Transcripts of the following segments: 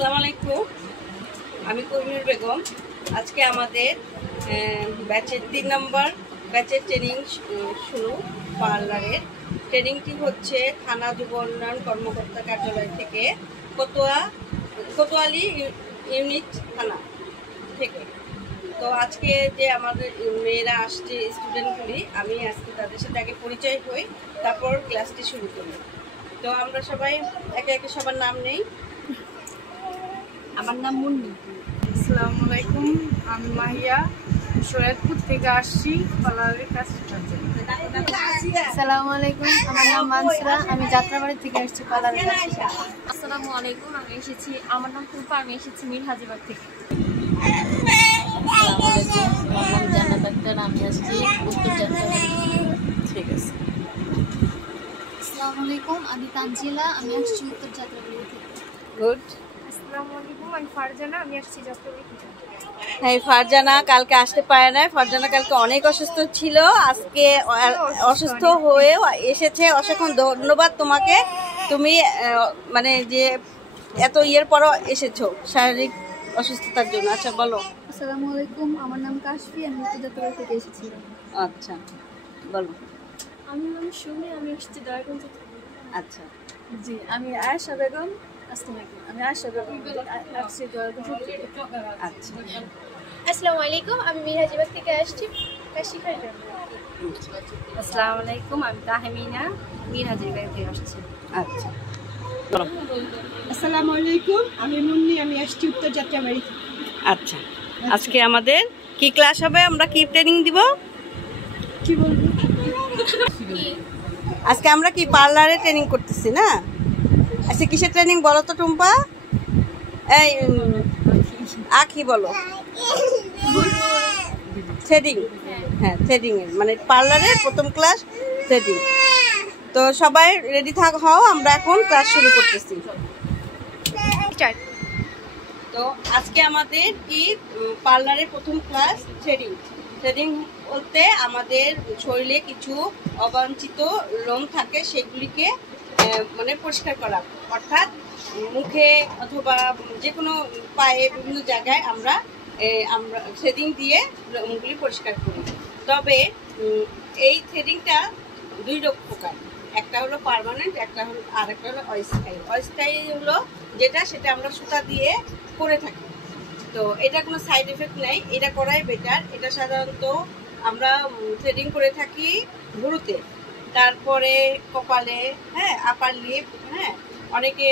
আসসালামু আলাইকুম, আমি কর্মীর বেগম। আজকে আমাদের ব্যাচের 3 নম্বর ব্যাচের ট্রেনিং শুরু। পার্লারের ট্রেনিংটি হচ্ছে থানা যুব উন্নয়ন কর্মকর্তা কার্যালয় থেকে, কোতোয়ালি ইউনিট থানা থেকে। তো আজকে যে আমাদের মেয়েরা আসছে, স্টুডেন্টগুলি, আমি আজকে তাদের সাথে আগে পরিচয় হই, তারপর ক্লাসটি শুরু করি। তো আমরা সবাই একে একে সবার নাম নেই। আমার নাম মুন্নি। আসসালামু আলাইকুম, আমি মাহিয়া, সৈয়দপুর থেকে আসছি পার্লারের কাজ শেখার জন্য। আসসালামু আলাইকুম, আমার নাম মানসুরা, আমি যাত্রাবাড়ি থেকে এসেছি পার্লারের কাজ শিখতে। আসসালামু আলাইকুম, আমি এসেছি, আমার নাম ফুলপা, আমি এসেছি মীর হাজিবাগ থেকে। আসসালামু আলাইকুম, আমার নাম জান্নাত আক্তার, আমি আসছি উত্তর যাত্রাবাড়ি। ঠিক আছে। আসসালামু আলাইকুম, আমি তানজিলা, আমি আসছি উত্তর যাত্রাবাড়ি থেকে। গুড। আসসালামু আলাইকুম, আমি ফারজানা, আমি আসছি যাত্রাবাড়ি থেকে। হ্যাঁ, ফারজানা কালকে আসতে পারে না। ফারজানা কালকে অনেক অসুস্থ ছিল, আজকে অসুস্থ হয়েও এসেছে। অসংখ্য ধন্যবাদ তোমাকে। তুমি মানে যে এত ইয়ের পরও এসেছো শারীরিক অসুস্থতার জন্য। আচ্ছা বলো। আসসালামু আলাইকুম, আমার নাম কাশফি, আমি উত্তর যাত্রাবাড়ি থেকে এসেছি। আচ্ছা বলো। আমার নাম সুমি, আমি আসছি দয়াগঞ্জ থেকে। আচ্ছা। জি, আমি আয়েশা বেগম, আসসালামু আলাইকুম, আমি আয়েশা বেগম, আসছি দয়াগঞ্জ থেকে। আচ্ছা। আসসালামু আলাইকুম, আমি মীর হাজিবাগ থেকে আসছি কাজ শেখার জন্য। আসসালামু আলাইকুম, আমি তাহমিনা, মীর হাজিবাগ থেকে আসছি। আচ্ছা। আসসালামু আলাইকুম, আমি মুন্নি, আমি আসছি উত্তর যাত্রাবাড়ি থেকে। আচ্ছা, আজকে আমাদের কি ক্লাস হবে, আমরা কি ট্রেনিং দিব? কি বলবো? আজকে আমরা কি পার্লারে ট্রেনিং করতেছি না? আচ্ছা, কিসের ট্রেনিং বলো তো টুম্পা? এই আখি বলো। থ্রেডিং। হ্যাঁ, থ্রেডিং এর মানে পার্লারের প্রথম ক্লাস থ্রেডিং। তো সবাই রেডি হও, আমরা এখন ক্লাস শুরু করতেছি। তো আজকে আমাদের কি পার্লারের প্রথম ক্লাস থ্রেডিং। থ্রেডিং বলতে আমাদের শরীরে কিছু অবাঞ্ছিত লোম থাকে, সেগুলিকে মানে পরিষ্কার করা, অর্থাৎ মুখে অথবা যে কোনো পায়ে বিভিন্ন জায়গায় আমরা থ্রেডিং দিয়ে লোমগুলি পরিষ্কার করি। তবে এই থ্রেডিংটা 2 প্রকার, একটা হলো পার্মানেন্ট, একটা হলো আর একটা হলো অস্থায়ী। অস্থায়ী হলো সেটা আমরা সুতা দিয়ে করে থাকি। তো এটা কোনো সাইড এফেক্ট নেই, এটা করাই বেটার। এটা সাধারণত আমরা থ্রেডিং করে থাকি ভুরুতে, তারপরে কপালে, হ্যাঁ, আপার লিপ, হ্যাঁ, অনেকে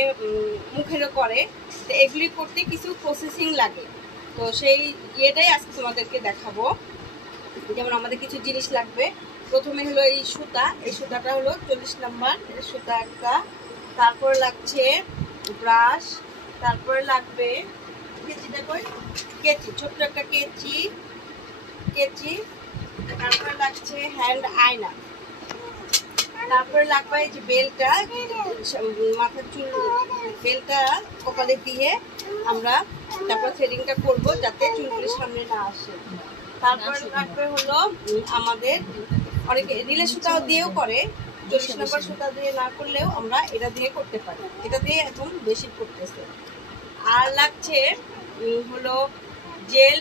মুখেরও করে। তো এগুলি করতে কিছু প্রসেসিং লাগে। তো সেই ইয়েটাই আজকে তোমাদেরকে দেখাবো। যেমন আমাদের কিছু জিনিস লাগবে। প্রথমে হলো এই সুতা, এই সুতাটা হলো 40 নম্বর সুতা একটা। তারপরে লাগছে ব্রাশ, তারপরে লাগবে কেচি, ছোট্ট একটা কেচি। তারপরে লাগছে হ্যান্ড আয়না। তারপরে লাগবে এই যে বেলটা, মাথার চুল বেলটা কপালে দিয়ে আমরা তারপর থ্রেডিংটা করব, যাতে চুলগুলি সামনে না আসে। তারপরে লাগবে হলো আমাদের অনেকে রিলে সুতাও দিয়েও করে, 40 নম্বর সুতা দিয়ে না করলেও আমরা এটা দিয়ে করতে পারি। এটা দিয়ে এখন বেশি করতেছে। আর লাগছে হলো জেল,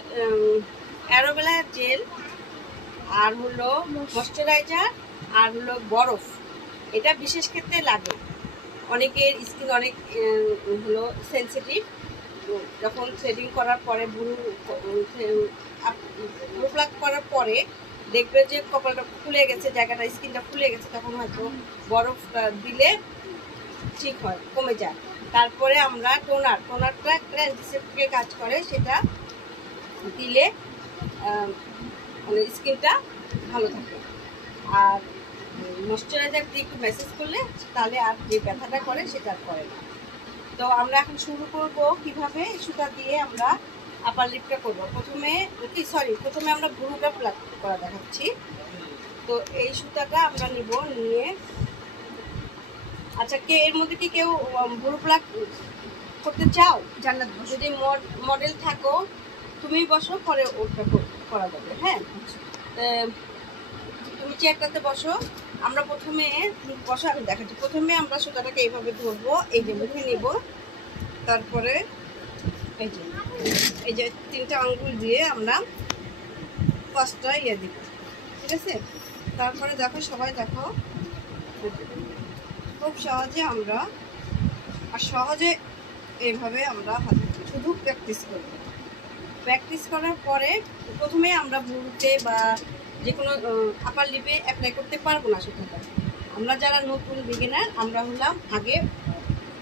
অ্যালোভেরা জেল, আর হলো ময়শ্চারাইজার, আর হলো বরফ। এটা বিশেষ ক্ষেত্রে লাগে, অনেকের স্কিন অনেক হলো সেন্সিটিভ। যখন থ্রেডিং করার পরে ব্রু প্লাক করার পরে দেখবে যে কপালটা ফুলে গেছে, জায়গাটা স্কিনটা ফুলে গেছে, তখন হয়তো বরফটা দিলে ঠিক হয়, কমে যায়। তারপরে আমরা টোনারটা একটা অ্যান্টিসেপ্টিকের কাজ করে, সেটা দিলে মানে স্কিনটা ভালো থাকে। আর ময়শ্চারাইজার দিয়ে একটু ম্যাসেজ করলে তাহলে আর যে ব্যথাটা করে সেটা আর করে না। তো আমরা এখন শুরু করব কিভাবে সুতা দিয়ে আমরা আপার লিপটা করবো। প্রথমে আমরা ভুরুটা প্লাগ করা দেখাচ্ছি। তো এই সুতাটা আমরা নিয়ে, আচ্ছা, এর মধ্যে কি কেউ ভুরু প্লাগ করতে চাও? জান্নাত, যদি মডেল থাকো তুমি বসো, পরে ওটা করা যাবে। হ্যাঁ, তুমি চেয়ারটাতে বসো। আমরা প্রথমে বসো, আমি দেখাচ্ছি। প্রথমে আমরা সুতাটাকে এইভাবে ধরবো, এই যে মুখে নিব, তারপরে এই যে 3টা আঙ্গুল দিয়ে আমরা 5টা দিব, ঠিক আছে? তারপরে দেখো সবাই দেখো, খুব সহজে আমরা সহজে এইভাবে আমরা শুধু প্র্যাকটিস করব। প্র্যাকটিস করার পরে প্রথমে আমরা ভুরুতে বা যে কোনো আপার লিপে অ্যাপ্লাই করতে পারবো না সুতরাং আমরা যারা নতুন বিগিনার আমরা হলাম আগে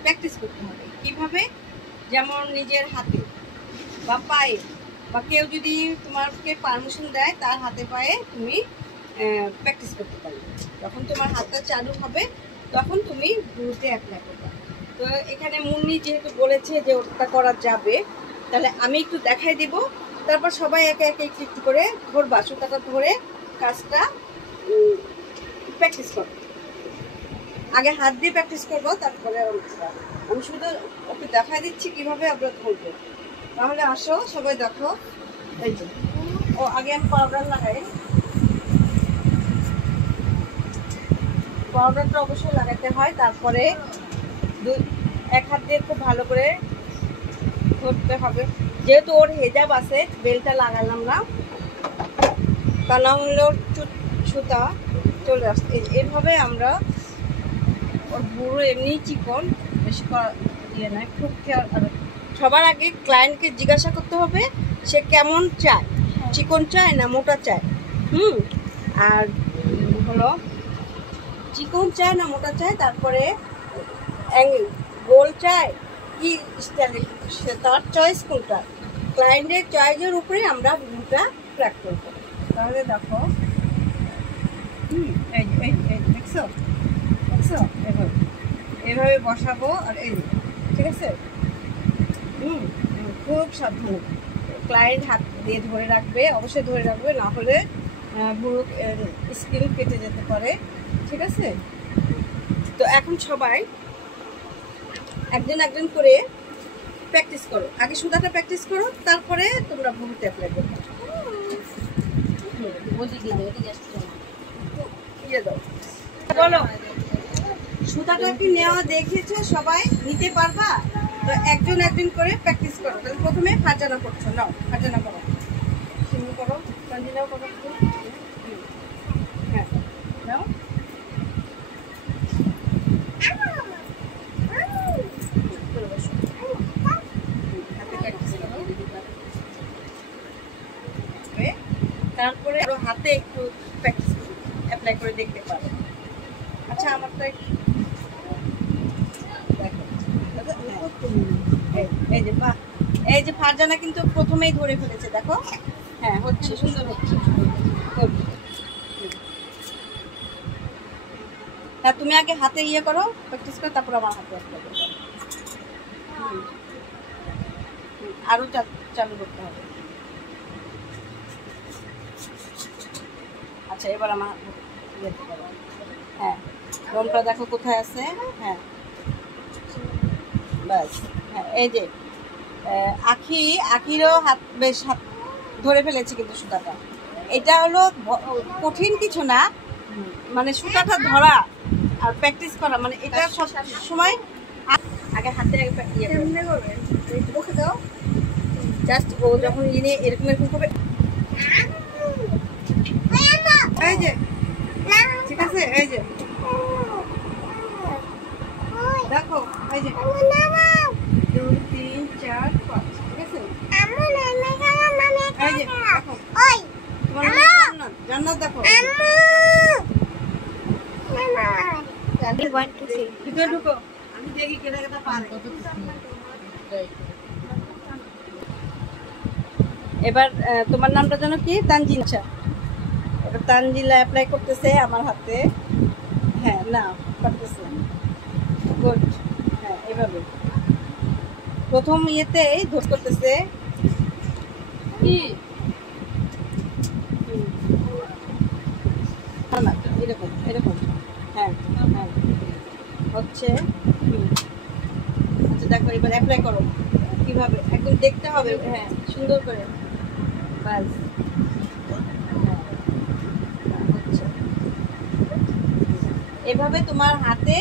প্র্যাকটিস করতে হবে। কীভাবে? যেমন নিজের হাতে বা পায়ে, বা কেউ যদি তোমাকে পারমিশন দেয় তার হাতে পায়ে তুমি প্র্যাকটিস করতে পারবে। যখন তোমার হাতটা চালু হবে তখন তুমি ভুরুতে অ্যাপ্লাই করবে। তো এখানে মুন্নি যেহেতু বলেছে যে ওটা করা যাবে, তাহলে আমি একটু দেখাই দিব, তারপর সবাই একে একে একটু একটু করে ধরবা, সুতাটা ধরে কাজটা প্র্যাকটিস করবো। আগে হাত দিয়ে প্র্যাকটিস করবো, তারপরে আমি শুধু ওকে দেখাই দিচ্ছি কিভাবে আমরা ধরবো। তাহলে আসো সবাই দেখো। এই যে ও আগে আমি পাউডার লাগাই, পাউডারটা অবশ্যই লাগাতে হয়। তারপরে এক হাত দিয়ে খুব ভালো করে ধরতে হবে। যেহেতু ওর হেজাব আছে বেলটা লাগালাম না, তা না হলে ওর সুতা চলে আসছে। এইভাবে আমরা ওর বুড়ো এমনি চিকন, বেশি ইয়ে নয়, খুব খেয়াল। সবার আগে ক্লায়েন্টকে জিজ্ঞাসা করতে হবে সে কেমন চায়, চিকন চায় না মোটা চায়। আর হলো চিকন চায় না মোটা চায়, তারপরে গোল চায় কি স্টাইলে, সে তার চয়েস কোনটা, ক্লায়েন্টের চয়েসের উপরে আমরা ভুরুটা ট্র্যাক করবো। তাহলে দেখো দেখছো দেখছো এভাবে বসাবো। আর এই ঠিক আছে, খুব সাবধানে ক্লায়েন্ট হাত দিয়ে ধরে রাখবে, অবশ্যই ধরে রাখবে, না হলে ভুরু স্কিন কেটে যেতে পারে, ঠিক আছে? তো এখন সবাই একজন একজন করে প্র্যাকটিস করো। আগে সুতাটা প্র্যাকটিস করো, তারপরে তোমরা ভুরুতে অ্যাপ্লাই করবে। বলো, সুতাটা কি নেওয়া দেখেছো? সবাই নিতে পারবা? তো একজন একজন করে প্র্যাকটিস করো। তাহলে প্রথমে ফারজানা করছো, নাও ফারজানা করো, শুরু করো, তানজিলাও করো। হ্যাঁ নাও, তারপরে হাতে একটু প্র্যাকটিস অ্যাপ্লাই করে দেখতে পারো। আচ্ছা আমারটা একটু দেখো, এই যে ফারজানা কিন্তু প্রথমেই ধরে ফেলেছে, দেখো। হ্যাঁ হচ্ছে, সুন্দর হচ্ছে। হ্যাঁ তুমি আগে হাতে ইয়ে করো, প্র্যাকটিস করো, তারপর আমার হাতে অ্যাপ্লাই করো। আরো চালু করতে হবে। আচ্ছা এবার আমার হ্যাঁ রংটা দেখো কোথায় আছে। হ্যাঁ ব্যাস, হ্যাঁ এই যে আখিরও হাত বেশ হাত ধরে ফেলেছে, কিন্তু সুতাটা এটা হলো কঠিন কিছু না, মানে সুতাটা ধরা আর প্র্যাকটিস করা, মানে এটা সব সময় আগে হাতে ওকে দাও, জাস্ট ও যখন ইনে এরকম এরকম করবে, এই যে ঠিক আছে, এই যে দেখো, এই যে 2 3 4 5, ঠিক আছে? এই যে দেখো, তোমার জান্নাত দেখো, ভিতরে ঢুকো, আমি দেখি কেটে কেটে পারে। এবার তোমার নামটা যেন কি? তানজিলা। এবার তানজিলা অ্যাপ্লাই করতেছে আমার হাতে। হ্যাঁ না করতেছে, গুড। হ্যাঁ এভাবে প্রথম ইয়েতেই ধর করতেছে কি এরকম এরকম। হ্যাঁ হ্যাঁ হচ্ছে। আচ্ছা দেখো এবার অ্যাপ্লাই করো কিভাবে, একদম দেখতে হবে। হ্যাঁ সুন্দর করে, বাস। এভাবে তোমার হাতে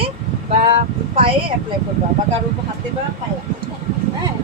বা পায়ে অ্যাপ্লাই করবা, বা কারোর হাতে বা পায়ে। হ্যাঁ